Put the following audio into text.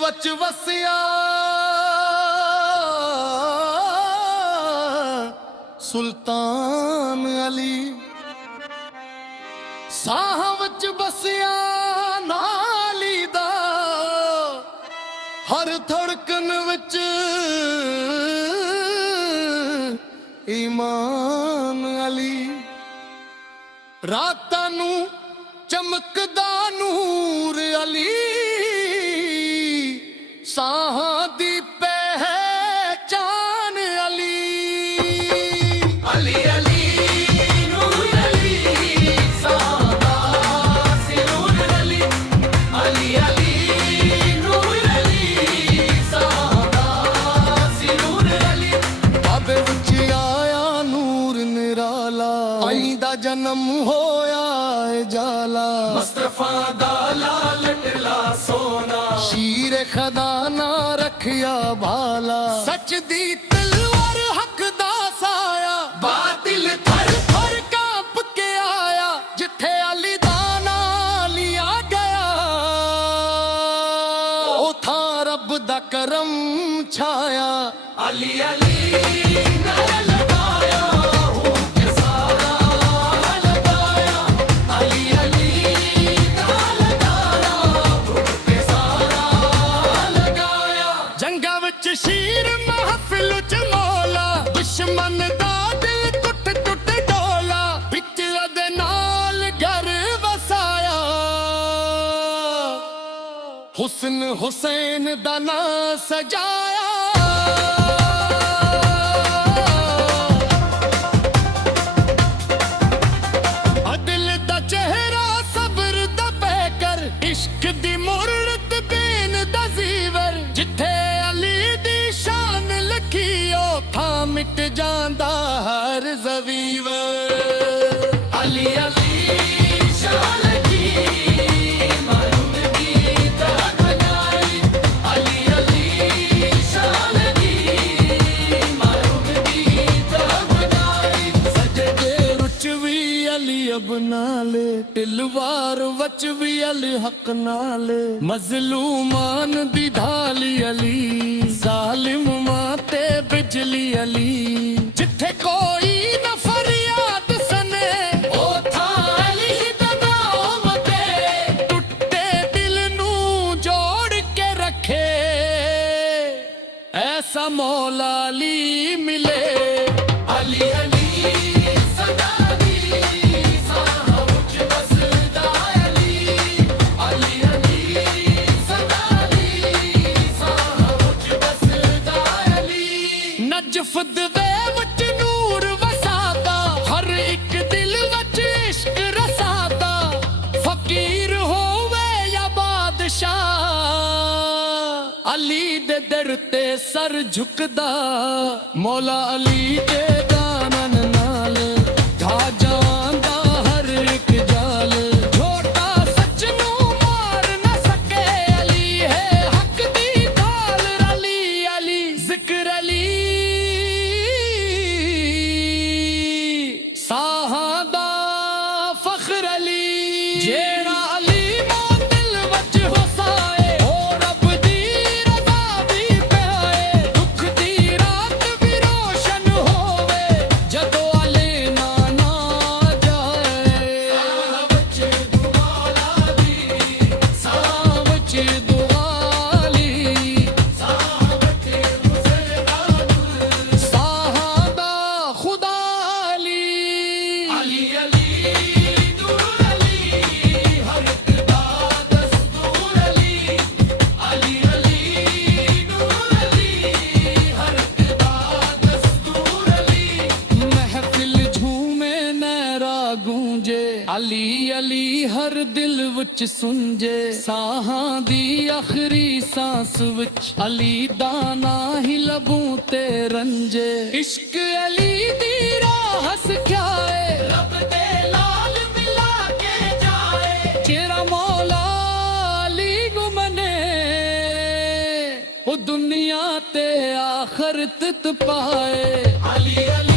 वच वसिया सुल्तान अली, साह वच बसिया नाली दा हर धड़कन विच ईमान अली। रातां नू चमकदा नूर अली, साहां दी पहचान अली। अली अली नूर अली, साहां दा सिरूर अली। अली अली नूर अली, साहां दा सिरूर अली। बाबे विच आया नूर निराला, आईंदा जन्म होया जाला। मुस्तफा दा लाल टिला सोना, शीर खदा ना रखिया भाला। सच दी तलवार हक दा साया, बातिल थर थर कांप के आया। जिथे अली दा नाम लिया गया, उथा रब दा करम छाया। अली अली नारा लगाया, हूं के सारा लगाया। अली अली नारा लगाया, हूं के सारा लगाया। जंगा विच शीर महफिल च मौला, दुश्मन दा दिल टुट टुट डोला। बिच अदे नाल घर वसाया, हुस्न हुसैन दा नां सजाया। अदिल दा चेहरा सब्र दा पैकर, इश्क दी मुरत बेन दा ज़ीवर। जिथे अली दी शान लखी, ओथा मिट जांदा हर ज़वीवर। अली अली शान की मारूम दी तहत बनाई। अली अली शान की मारूम दी तहत बनाई। सजदे रुच भी अली अब नाले, तिलवार वच भी अली हक नाले। मजलूमान दी ढाली अली, जालिम माते बिजली अली। जिथे कोई न फरियाद सने, ओथा अली दा नाम ते। टुटे दिल नू जोड़ के रखे, ऐसा मौला अली मिले। अली अली सदा दी साहां विच वसदा अली। अली अली सदा दी साहां विच वसदा अली। नजफ दे विच नूर वसादा, हर एक दिल विच इश्क रसादा। फकीर होवे या बादशाह, अली दे दर ते सर झुकदा। मौला अली दे दामन नाल ढा जांदा हर एक जाल। झोटा सच नू मार न सके, अली है हक दी ढाल। अली अली जिक्र अली, साहां दा फख्र अली। जेड़ा अली मां दिल वच होसाए, ओ रब दी रज़ा दी पाए। दुख दी रात भी रोशन होवे, जदों अली ना ना जाए। साह वच दुआला दी, साह वच दुआली। साह वच गुज़रदा दूर, साहां दा खुदा अली। अली अली नूर अली, हर इत्तबा दस्तूर अली। अली अली नूर अली, हर इत्तबा दस्तूर अली। महफिल झूमे नैरा गूंजे, अली अली हर दिल विच सुंजे। साहां दी आखरी सांस विच, अली दा नां ही लबूं ते रंजे। इश्क अली दी राह सिखाए, रब दे लाल मिला के जाए। चेहरा मौला अली गुमने, ओ दुनिया ते आखरत पाए। अली अली